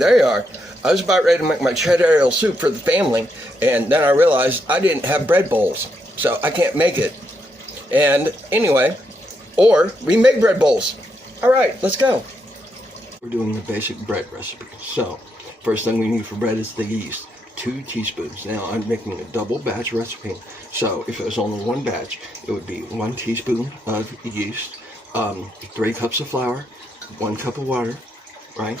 there you are. I was about ready to make my cheddar soup for the family, and then I realized I didn't have bread bowls, so I can't make it. And anyway, or we make bread bowls. All right, let's go. We're doing the basic bread recipe. So, first thing we need for bread is the yeast. 2 teaspoons. Now, I'm making a double batch recipe. So, if it was only one batch, it would be 1 teaspoon of yeast, 3 cups of flour, 1 cup of water, right?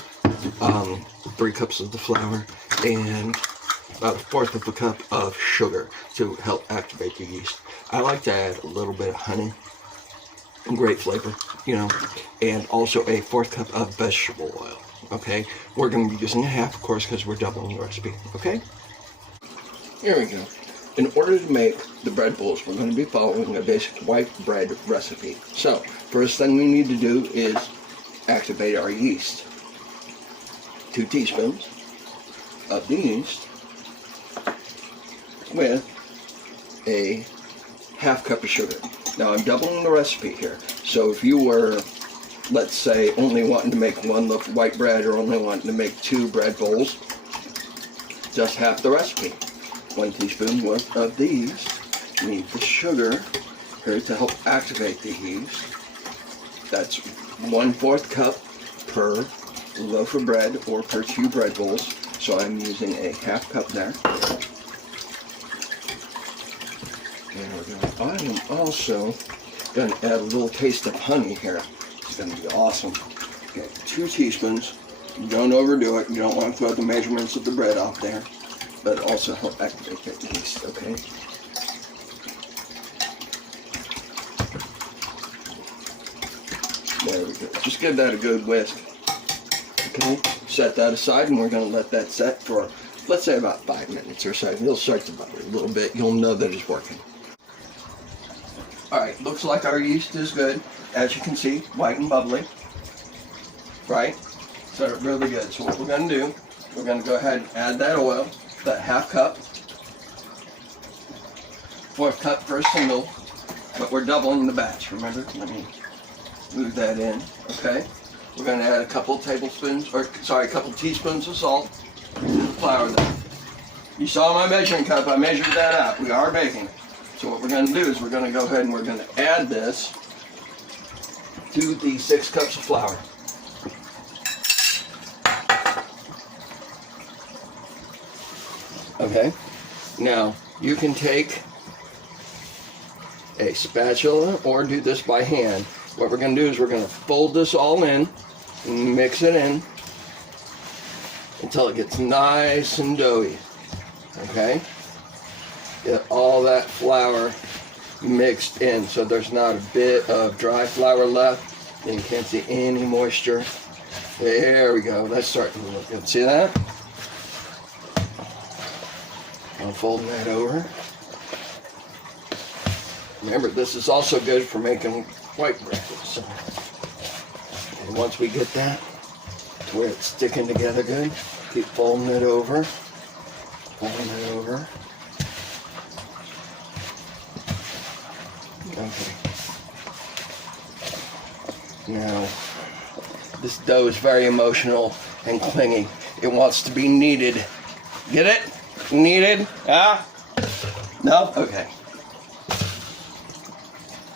3 cups of the flour, and about 1/4 of a cup of sugar to help activate the yeast. I like to add a little bit of honey. Great flavor, you know, and also a 1/4 cup of vegetable oil. Okay, we're going to be using a half, of course, because we're doubling the recipe. Okay, here we go. In order to make the bread bowls, we're going to be following a basic white bread recipe. So, first thing we need to do is activate our yeast. 2 teaspoons of the yeast with a 1/2 cup of sugar. Now I'm doubling the recipe here. So if you were, let's say, only wanting to make 1 loaf of white bread or only wanting to make 2 bread bowls, just half the recipe. 1 teaspoon worth of the yeast. You need the sugar here to help activate the yeast. That's 1/4 cup per loaf of bread or per 2 bread bowls. So I'm using a 1/2 cup there. I am also going to add a little taste of honey here. It's going to be awesome. Okay, 2 teaspoons. Don't overdo it. You don't want to throw the measurements of the bread off there, but also help activate that yeast, okay? There we go. Just give that a good whisk. Okay, set that aside, and we're going to let that set for, let's say, about 5 minutes or so. It'll start to butter a little bit. You'll know that it's working. Alright, looks like our yeast is good. As you can see, white and bubbly. Right? So really good. So what we're going to do, we're going to go ahead and add that oil, that 1/2 cup. 1/4 cup per single, but we're doubling the batch, remember? Let me move that in, okay? We're going to add a couple teaspoons of salt to the flour there. You saw my measuring cup, I measured that out. We are baking it. So what we're going to do is we're going to go ahead and we're going to add this to the 6 cups of flour. Okay, now you can take a spatula or do this by hand. What we're going to do is we're going to fold this all in and mix it in until it gets nice and doughy. Okay? Get all that flour mixed in so there's not a bit of dry flour left and you can't see any moisture. There we go. That's starting to look good. See that? I'm folding that over. Remember, this is also good for making white bread. So, and once we get that to where it's sticking together good, keep folding it over. Folding it over. Okay. Now, this dough is very emotional and clingy. It wants to be kneaded. Get it? Kneaded? Ah? No? Okay.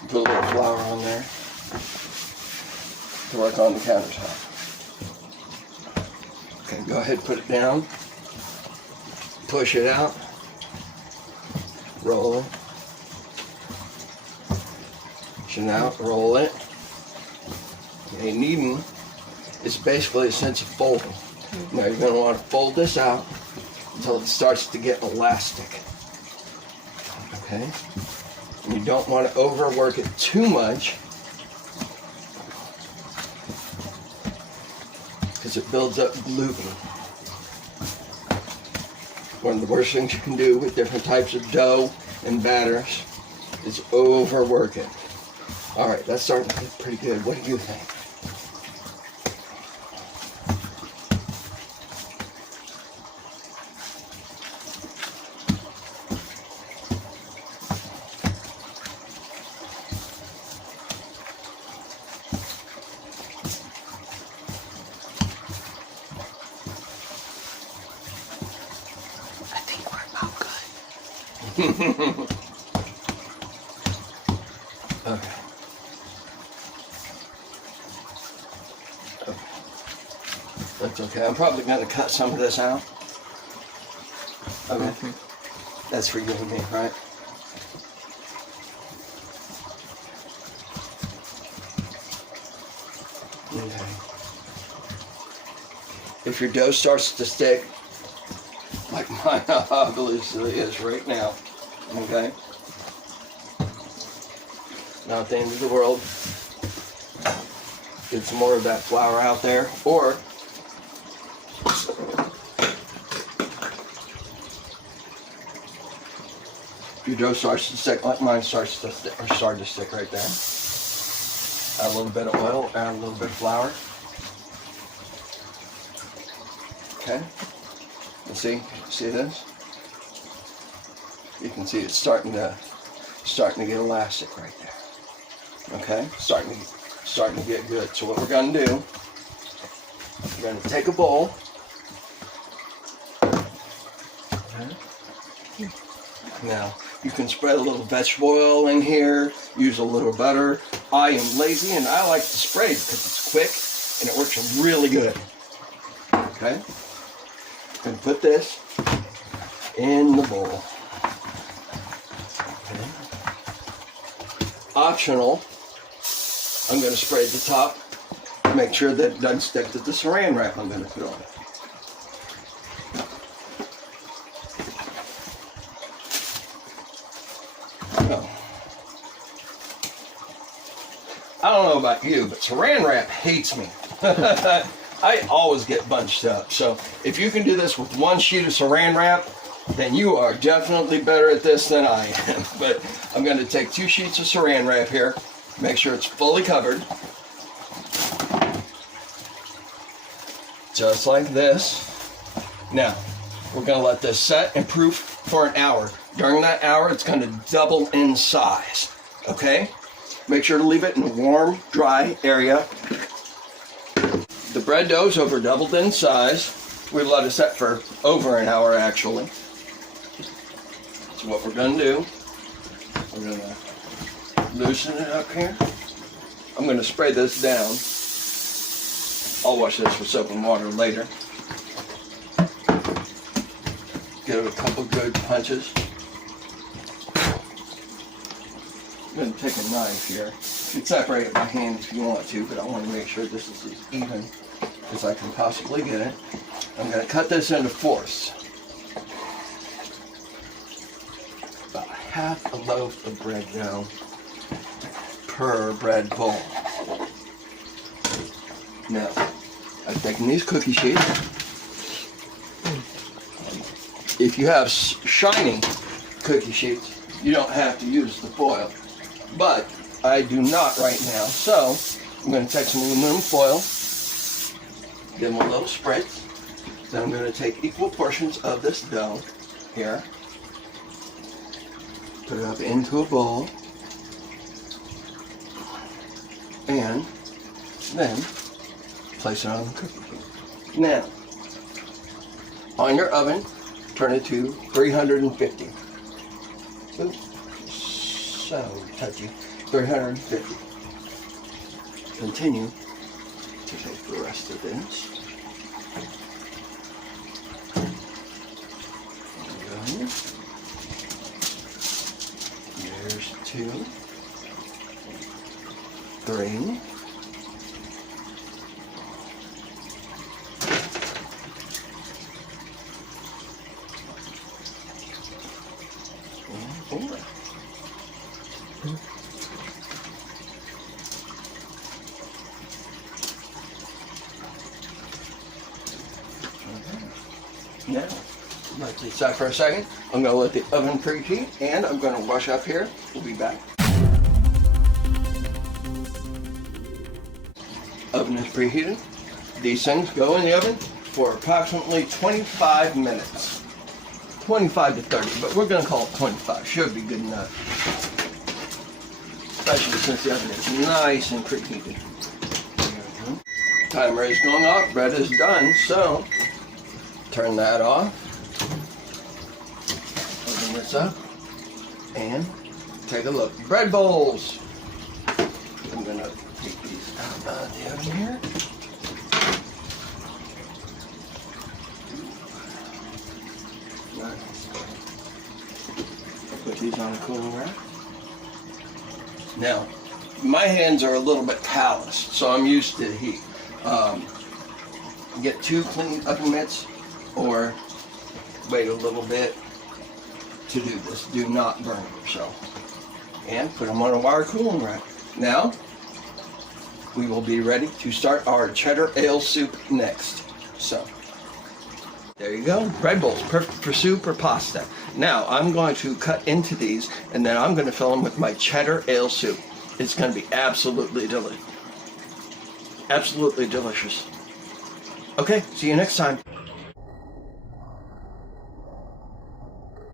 Put a little flour on there to work on the countertop. Okay, go ahead and put it down. Push it out. Roll it. Push it out, roll it. Okay, kneading is basically a sense of folding. Now you're going to want to fold this out until it starts to get elastic. Okay? And you don't want to overwork it too much because it builds up gluten. One of the worst things you can do with different types of dough and batters is overwork it. Alright, that's starting to look pretty good. What do you think? Okay. That's okay. I'm probably going to cut some of this out. Okay. That's for you and me, right? Okay. If your dough starts to stick, like mine obviously is right now, okay? Not the end of the world. Get some more of that flour out there, or if your dough starts to stick, like mine starts to stick, or started to stick right there. Add a little bit of oil, add a little bit of flour. Okay. You see this? You can see it's starting to get elastic right there. Okay, starting to get good. So what we're going to do, we're going to take a bowl. Okay. Now you can spread a little vegetable oil in here, use a little butter. I am lazy and I like to spray because it's quick and it works really good. Okay, and put this in the bowl. Okay. Optional, I'm going to spray the top to make sure that it doesn't stick to the saran wrap I'm going to put on it. I don't know about you, but saran wrap hates me. I always get bunched up. So if you can do this with one sheet of saran wrap, then you are definitely better at this than I am. But I'm going to take 2 sheets of saran wrap here, make sure it's fully covered. Just like this. Now, we're going to let this set and proof for an hour. During that hour, it's going to double in size. Okay? Make sure to leave it in a warm, dry area. The bread dough's over doubled in size. We've let it set for over an hour, actually. So what we're going to do, we're going to loosen it up here. I'm going to spray this down. I'll wash this with soap and water later. Give it a couple good punches. I'm going to take a knife here. You can separate it by hand if you want to, but I want to make sure this is as even as I can possibly get it. I'm going to cut this into fourths. About half a loaf of bread dough per bread bowl. Now, I've taken these cookie sheets. If you have shiny cookie sheets, you don't have to use the foil. But I do not right now, so I'm going to take some aluminum foil, give them a little spritz. Then I'm going to take equal portions of this dough here, put it up into a bowl, and then place it on the cookie sheet. Now, on your oven, turn it to 350. Oops. So touchy. 350. Continue to take the rest of this. There's 2, 3. And 4. Now, let this set for a second. I'm going to let the oven preheat, and I'm going to wash up here. We'll be back. Oven is preheated. These things go in the oven for approximately 25 minutes. 25 to 30, but we're going to call it 25. Should be good enough. Especially since the oven is nice and preheated. Timer is going off. Bread is done, so turn that off. Open this up. And take a look. Bread bowls. I'm gonna take these out of the oven here. Put these on a cooling rack. Now, my hands are a little bit calloused, so I'm used to the heat. Get 2 clean oven mitts, or wait a little bit to do this. Do not burn yourself. And put them on a wire cooling rack. Now, we will be ready to start our cheddar ale soup next. So, there you go. Bread bowls, perfect for soup or pasta. Now, I'm going to cut into these, and then I'm going to fill them with my cheddar ale soup. It's going to be absolutely delicious. Absolutely delicious. Okay, see you next time.